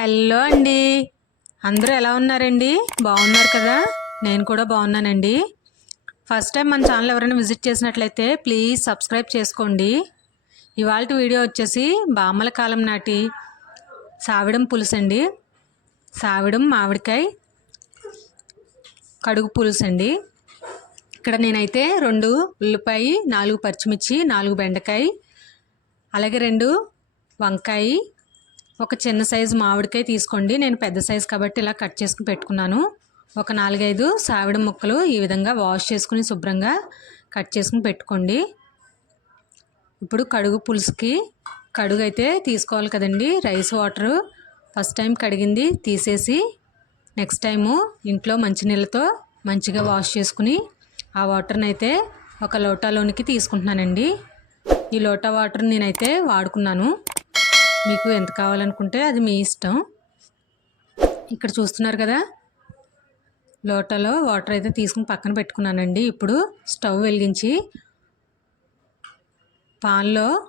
Hello అండి. అందరూ ఎలా ఉన్నారండి? బాగున్నారు కదా? నేను కూడా బాగున్నానండి. ఫస్ట్ టైం మన ఛానల్ ఎవరైనా విజిట్ చేసినట్లయితే ప్లీజ్ సబ్స్క్రైబ్ చేసుకోండి. ఇవాళ వీడియో వచ్చేసి బామ్మల కాలం నాటి సావిడం పులుసు అండి సావిడం మామిడికాయ కడుగు పులుసు అండి ఇక్కడ నేనైతే రెండు ఉల్లిపాయ నాలుగు పచ్చిమిర్చి నాలుగు బెండకాయ అలాగే రెండు వంకాయ ఒక చిన్న సైజు మామిడికాయ తీసుకోండి. నేను పెద్ద సైజు కాబట్టి ఇలా కట్ చేసుకుని పెట్టుకున్నాను. ఒక నాలుగైదు సావిడ ముక్కలు ఈ విధంగా వాష్ చేసుకుని శుభ్రంగా కట్ చేసుకుని పెట్టుకోండి. ఇప్పుడు కడుగు పులుసుకి కడుగు అయితే తీసుకోవాలి కదండి. రైస్ వాటర్ ఫస్ట్ టైం కడిగింది తీసేసి నెక్స్ట్ టైము ఇంట్లో మంచినీళ్ళతో మంచిగా వాష్ చేసుకుని ఆ వాటర్ని అయితే ఒక లోటాలోనికి తీసుకుంటున్నానండి. ఈ లోటా వాటర్ నేనైతే వాడుకున్నాను. మీకు ఎంత కావాలనుకుంటే అది మీ ఇష్టం. ఇక్కడ చూస్తున్నారు కదా? లోటాలో వాటర్ అయితే తీసుకుని పక్కన పెట్టుకున్నానండి. ఇప్పుడు స్టవ్ వెలిగించి పాన్లో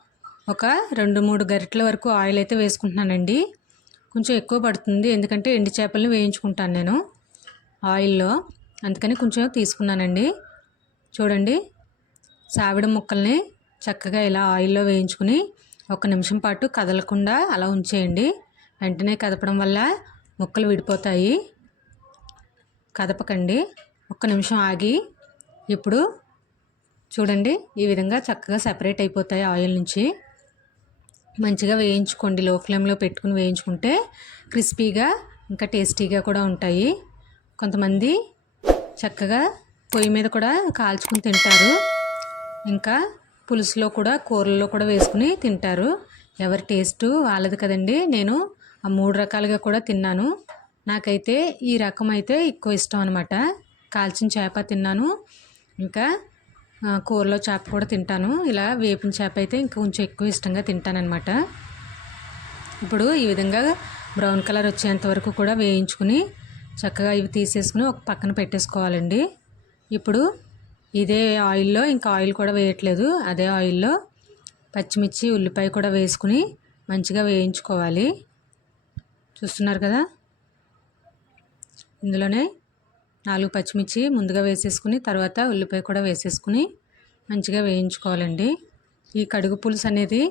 ఒక రెండు మూడు గరిటెల వరకు ఆయిల్ అయితే వేసుకుంటున్నానండి. కొంచెం ఎక్కువ పడుతుంది. ఎందుకంటే ఎండు చేపలను వేయించుకుంటాను నేను ఆయిల్లో. అందుకని కొంచెం తీసుకున్నానండి. చూడండి. సావిడ ముక్కల్ని చక్కగా ఇలా ఆయిల్లో వేయించుకుని ఒక నిమిషం పాటు కదలకుండా అలా ఉంచేయండి. వెంటనే కదపడం వల్ల ముక్కలు విడిపోతాయి. కదపకండి. ఒక్క నిమిషం ఆగి ఇప్పుడు చూడండి ఈ విధంగా చక్కగా సెపరేట్ అయిపోతాయి ఆయిల్ నుంచి. మంచిగా వేయించుకోండి. లో ఫ్లేమ్లో పెట్టుకుని వేయించుకుంటే క్రిస్పీగా ఇంకా టేస్టీగా కూడా ఉంటాయి. కొంతమంది చక్కగా పొయ్యి మీద కూడా కాల్చుకుని తింటారు. ఇంకా పులుసులో కూడా కూరల్లో కూడా వేసుకుని తింటారు. ఎవరి టేస్ట్ వాళ్ళది కదండి. నేను ఆ మూడు రకాలుగా కూడా తిన్నాను. నాకైతే ఈ రకం అయితే ఎక్కువ ఇష్టం అనమాట కాల్చిన చేప తిన్నాను. ఇంకా కూరలో చేప కూడా తింటాను. ఇలా వేపిన చేప అయితే ఇంకా కొంచెం ఎక్కువ ఇష్టంగా తింటానన్నమాట. ఇప్పుడు ఈ విధంగా బ్రౌన్ కలర్ వచ్చేంత వరకు కూడా వేయించుకుని చక్కగా ఇవి తీసేసుకుని ఒక పక్కన పెట్టేసుకోవాలండి. ఇప్పుడు ఇదే ఆయిల్లో ఇంకా ఆయిల్ కూడా వేయట్లేదు. అదే ఆయిల్లో పచ్చిమిర్చి ఉల్లిపాయ కూడా వేసుకుని మంచిగా వేయించుకోవాలి. చూస్తున్నారు కదా? ఇందులోనే నాలుగు పచ్చిమిర్చి ముందుగా వేసేసుకుని తర్వాత ఉల్లిపాయ కూడా వేసేసుకుని మంచిగా వేయించుకోవాలండి. ఈ కడుగు పులుసు అనేది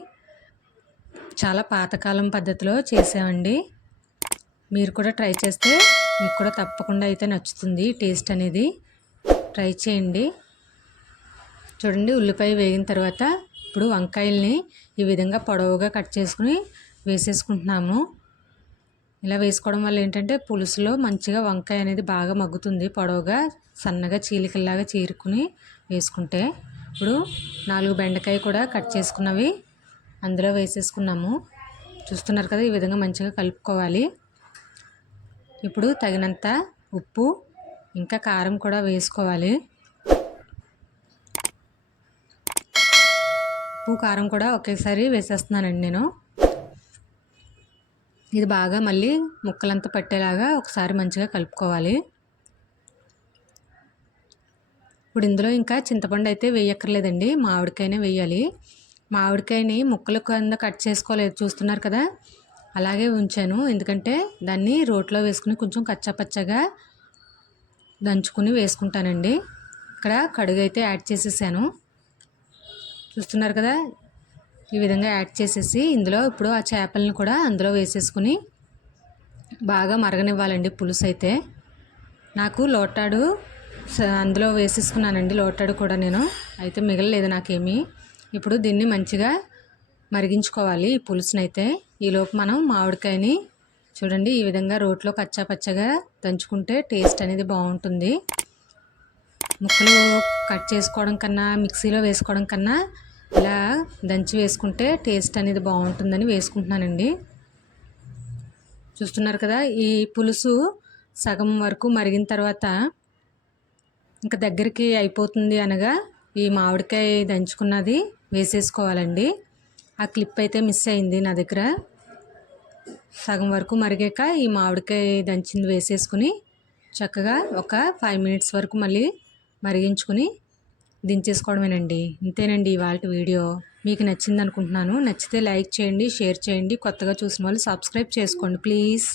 చాలా పాతకాలం పద్ధతిలో చేసామండి. మీరు కూడా ట్రై చేస్తే మీకు కూడా తప్పకుండా అయితే నచ్చుతుంది టేస్ట్ అనేది. ట్రై చేయండి. చూడండి ఉల్లిపాయ వేగిన తర్వాత ఇప్పుడు వంకాయల్ని ఈ విధంగా పొడవుగా కట్ చేసుకుని వేసేసుకుంటున్నాము. ఇలా వేసుకోవడం వల్ల ఏంటంటే పులుసులో మంచిగా వంకాయ అనేది బాగా మగ్గుతుంది. పొడవుగా సన్నగా చీలికల్లాగా చీరుకుని వేసుకుంటే. ఇప్పుడు నాలుగు బెండకాయ కూడా కట్ చేసుకున్నవి అందులో వేసేసుకున్నాము. చూస్తున్నారు కదా ఈ విధంగా మంచిగా కలుపుకోవాలి. ఇప్పుడు తగినంత ఉప్పు ఇంకా కారం కూడా వేసుకోవాలి. ఉప్పు కారం కూడా ఒకేసారి వేసేస్తున్నానండి నేను. ఇది బాగా మళ్ళీ ముక్కలంతా పట్టేలాగా ఒకసారి మంచిగా కలుపుకోవాలి. ఇప్పుడు ఇందులో ఇంకా చింతపండు అయితే వేయక్కర్లేదండి మామిడికాయనే వేయాలి. మామిడికాయని ముక్కల కింద కట్ చేసుకోలేదు చూస్తున్నారు కదా? అలాగే ఉంచాను ఎందుకంటే దాన్ని రోట్లో వేసుకుని కొంచెం కచ్చాపచ్చగా దంచుకుని వేసుకుంటానండి. ఇక్కడ కడుగు అయితే యాడ్ చేసేసాను. చూస్తున్నారు కదా? ఈ విధంగా యాడ్ చేసేసి ఇందులో ఇప్పుడు ఆ చేపలను కూడా అందులో వేసేసుకుని బాగా మరగనివ్వాలండి పులుసు అయితే. నాకు లోటాడు స- అందులో వేసేసుకున్నానండి లోటాడు కూడా నేను. అయితే మిగలలేదు నాకేమీ. ఇప్పుడు దీన్ని మంచిగా మరిగించుకోవాలి ఈ పులుసునైతే. ఈలోపు మనం మామిడికాయని చూడండి ఈ విధంగా రోట్లో కచ్చా పచ్చగా దంచుకుంటే టేస్ట్ అనేది బాగుంటుంది. ముక్కలు కట్ చేసుకోవడం కన్నా మిక్సీలో వేసుకోవడం కన్నా ఇలా దంచి వేసుకుంటే టేస్ట్ అనేది బాగుంటుందని వేసుకుంటున్నానండి. చూస్తున్నారు కదా ఈ పులుసు సగం వరకు మరిగిన తర్వాత ఇంకా దగ్గరికి అయిపోతుంది అనగా ఈ మామిడికాయ దంచుకున్నది వేసేసుకోవాలండి. ఆ క్లిప్ అయితే మిస్ అయింది నా దగ్గర. సగం వరకు మరిగాక ఈ మామిడికాయ దంచింది వేసేసుకుని చక్కగా ఒక ఫైవ్ మినిట్స్ వరకు మళ్ళీ మరిగించుకుని దించేసుకోవడమేనండి. ఇంతేనండి ఇవాళ వీడియో. మీకు నచ్చింది అనుకుంటున్నాను నచ్చితే లైక్ చేయండి షేర్ చేయండి. కొత్తగా చూసిన వాళ్ళు సబ్స్క్రైబ్ చేసుకోండి ప్లీజ్.